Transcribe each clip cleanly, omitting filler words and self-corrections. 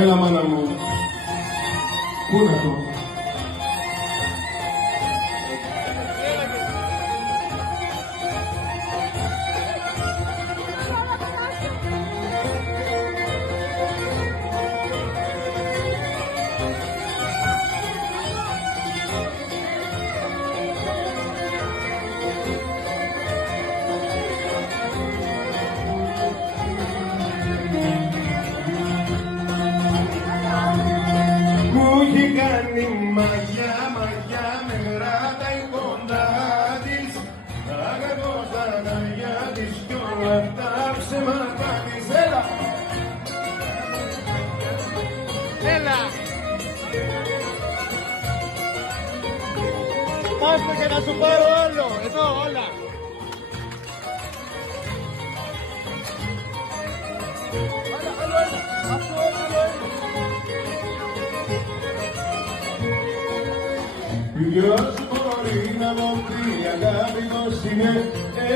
Έλα μάνα μου. Πού είναι αυτό? Κάνει μαγιά, μαγιά, με κρατάει κοντά της. Αγαπώ τα καρδιά της κι όλα τα ψέματα της. Έλα! Έλα! Πάστε και να σου πάρω όλο, εδώ όλα. Ποιος μπορεί να μου πει αγάπη πως είναι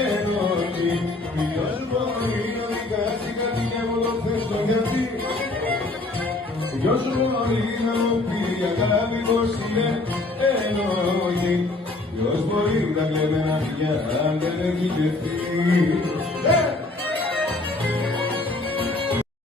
ενοχή? Ποιος μπορεί να δικάσει καρδιά μου το θες το γιατί? Ποιος μπορεί να μου πει αγάπη πως είναι ενοχή? Ποιος μπορεί να κλαίμε να πια αν δεν έχει κεφτεί?